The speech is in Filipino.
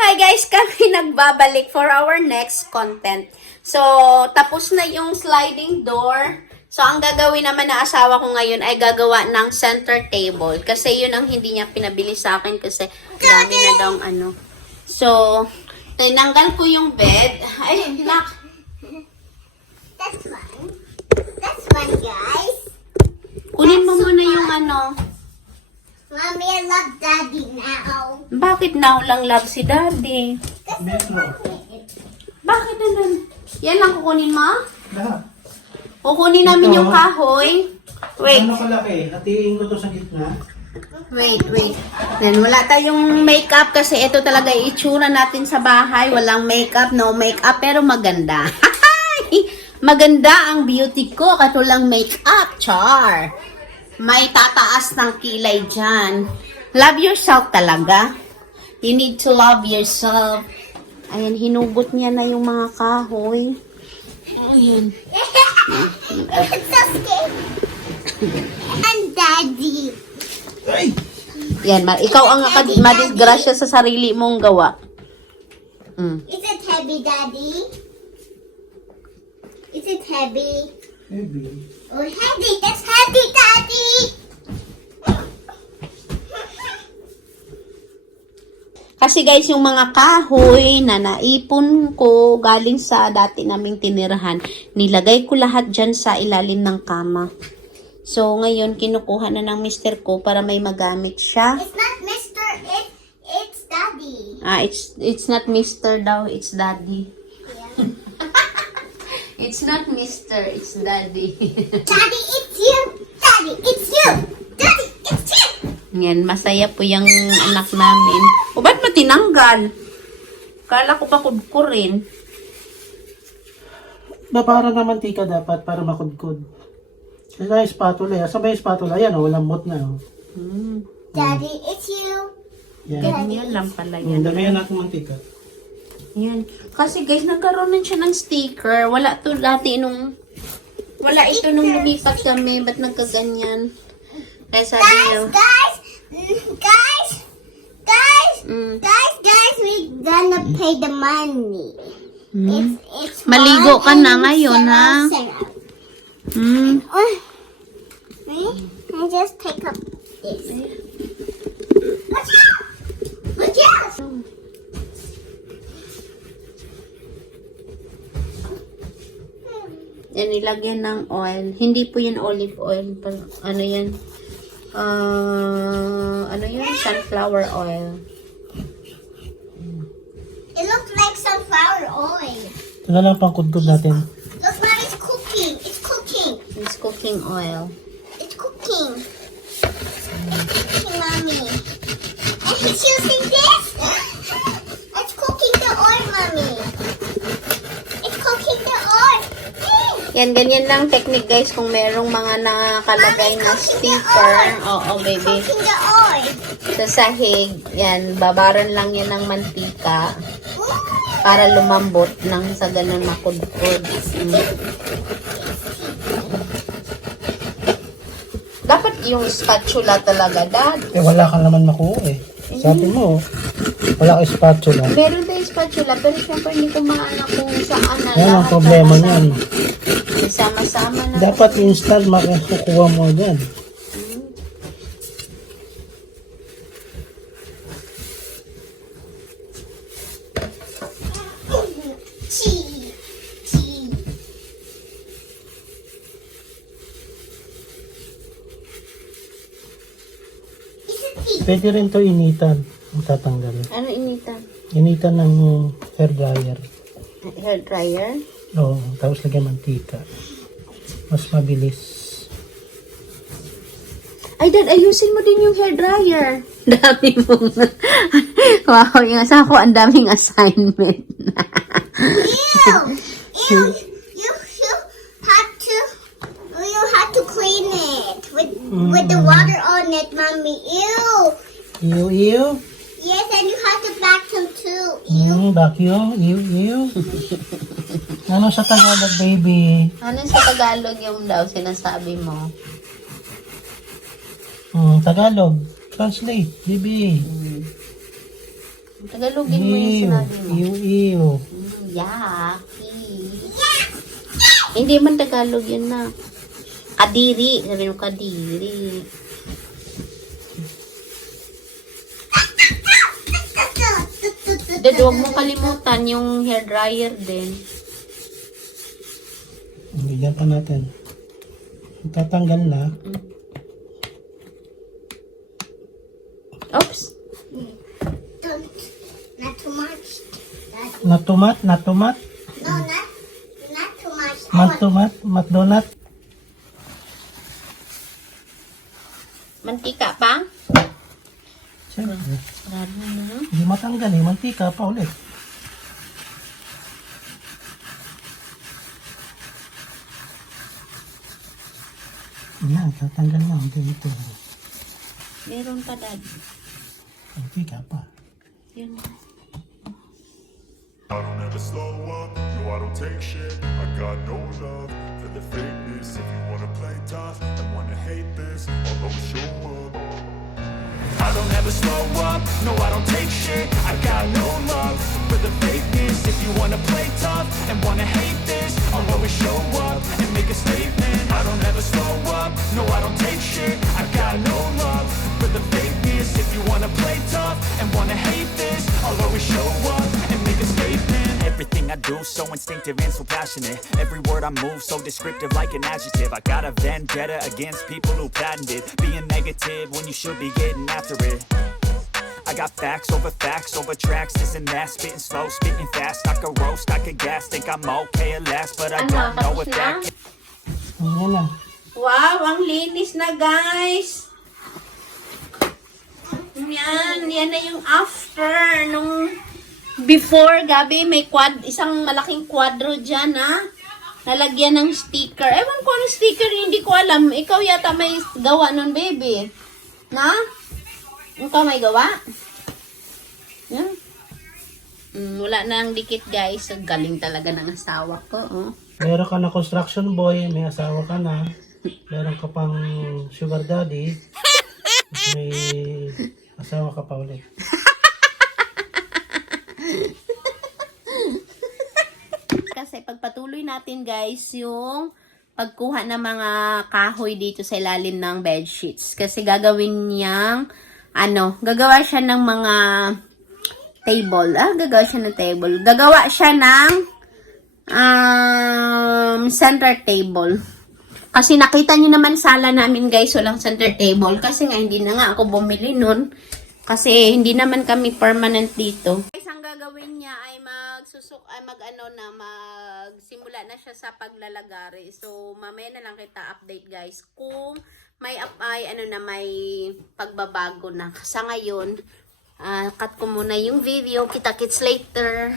Hi guys, kami nagbabalik for our next content. So, tapos na yung sliding door. So, ang gagawin naman na asawa ko ngayon ay gagawa ng center table. Kasi yun ang hindi niya pinabili sa akin kasi dami na daw ano. So, tinanggal ko yung bed. Ay, hinak. That's fun, guys. Kunin mo muna yung ano. Mommy, I love Daddy now. Bakit now lang love si daddy? Bakit naman? Yan lang kukunin mo? Lahat. Kukunin namin Ito. yung kahoy. Wait. Ano kalaki? Hatiin ko to sa gitna. Wait. Then, wala tayong makeup kasi ito talaga yung itsura natin sa bahay. Walang makeup, no makeup, pero maganda. Maganda ang beauty ko, katulang makeup, char. May tataas ng kilay dyan. Love yourself talaga. You need to love yourself. Ayan, hinugot niya na yung mga kahoy. Ayan. It's so scary. And Daddy. Ay! Yan, ikaw ang madisgrasya sa sarili mong gawa. Is it heavy, Daddy? Is it heavy? Heavy. Oh, heavy. That's heavy, Daddy. Kasi guys, yung mga kahoy na naipon ko galing sa dati naming tinirahan, nilagay ko lahat dyan sa ilalim ng kama. So, ngayon, kinukuha na ng mister ko para may magamit siya. It's not Mr. It's Daddy. It's not mister daw, it's daddy. Yeah. It's not mister, it's daddy. Daddy, it's you. Daddy, it's you. Daddy, it's you. Yan, masaya po yung anak namin. O, ba't mo tinanggal? Kala ko pa kudkurin. Para na mantika dapat para makudkod. Kasi yung spatula. Asa ba yung spatula? Yan, walang mot na. Daddy, it's you. Yan. Ganyan lang pala yan. Damihan natin mantika. Yan. Kasi guys, nagkaroon na siya ng sticker. Wala to dati nung... Wala ito nung lumipat kami. Ba't nagkaganyan? Kaya sabi niya... Guys, we gonna pay the money. It's Maligo ka fun na and ngayon, ha? syrup. I just take up this. Watch out! Watch out! Yan, nilagyan ng oil. Hindi po yan olive oil. Ano yan? Ano yan? Sunflower oil. It looks like sunflower oil. Ito na lang pang kudkod natin. Look, Mom, it's cooking. It's cooking. It's cooking oil. It's cooking. It's cooking, Mommy. And he's using this. It's cooking the oil, Mommy. It's cooking the oil. Yan, ganyan lang technique guys kung merong mga nakalagay na sticker. Oo, baby. Cooking the oil. Sa sahig, yan, babaran lang yan ng mantika para lumambot nang sa ganun makudkod. Dapat yung spatula talaga, Dad. Wala ka naman makuha eh. Sabi mo, wala ka spatula. Meron tayong spatula, pero syempre hindi ko maana kung saan na Yan ang problema niyan. Sama-sama na. Dapat install makukuha mo dyan. Pwede rin to initan. Ang tatanggal. Ano initan? Initan ng hair dryer. Hair dryer? Oo, tapos lagyan mantika. Mas mabilis. Ay, Dad, ayusin mo din yung hair dryer. Dami mong... Wow, yung asa ko, ang daming assignment. You have to clean it with the water on it, Mommy. Ew. Ew. Yes, and you have to vacuum too. Ew. Vacuum. Ew. Ano sa Tagalog, baby? Ano sa Tagalog yung daw sinasabi mo? Tagalog. Translate, baby. Tagalogin mo yung sinabi mo. Ew. Yaki. Hindi man Tagalog yun na. Kadiri. Sabi mo kadiri. Dad, huwag mo kalimutan yung hair dryer din. Bigyan pa natin. Tatanggal na. Oops. Don't. Not too much. Natumat. No, not too much. Matumat. Matdonat. Mantika pa? Siyempre. Sarado na. Hindi matanggal eh. Mantika pa ulit. Yan, tatanggal na. Dito. Meron pa, Dad. Mantika pa. Yun. I don't ever slow up, no I don't take shit. I got no love for the fakeness. If you wanna play tough and wanna hate this, I'll always show up. I don't ever slow up, no I don't take shit. I got no love for the fakeness. If you wanna play tough and wanna hate this, I'll always show up and make a statement. I don't ever slow up, no I don't take shit. I got no love for the fakeness. If you wanna play tough and wanna hate this, I'll always show up and make a statement. Everything I do so instinctive and so passionate. Every word I move so descriptive like an adjective. I got a vendetta against people who patented being negative when you should be getting after it. I got facts over tracks, this and that. Spitting slow, spitting fast. I could roast, I could gas. Think I'm okay at last, but I don't know if that can. Ayan na. Wow, ang linis na, guys. Yan na yung after nung before. Gabi, may isang malaking kwadro dyan, ha? Nalagyan ng sticker. Ewan ko anong sticker, hindi ko alam. Ikaw yata may gawa nun, baby. Na? Ikaw may gawa? Yan. Wala na ang dikit, guys. Ang galing talaga ng asawa ko, oh. Meron ka na construction boy, may asawa ka na. Meron ka pang sugar daddy. May asawa ka pa ulit. Kasi pagpatuloy natin, guys, yung pagkuha ng mga kahoy dito sa ilalim ng bed sheets. Kasi gagawin niyang, gagawa siya ng mga table. Gagawa siya ng table. Gagawa siya ng center table. Kasi nakita niyo naman sala namin, guys, walang center table. Kasi nga, hindi na nga ako bumili nun. Kasi hindi naman kami permanent dito. Guys, ang gagawin niya ay magsimula na siya sa paglalagari. So, mamaya na lang kita update, guys, kung may pagbabago na. Sa ngayon, cut ko muna yung video. Kita-kits later.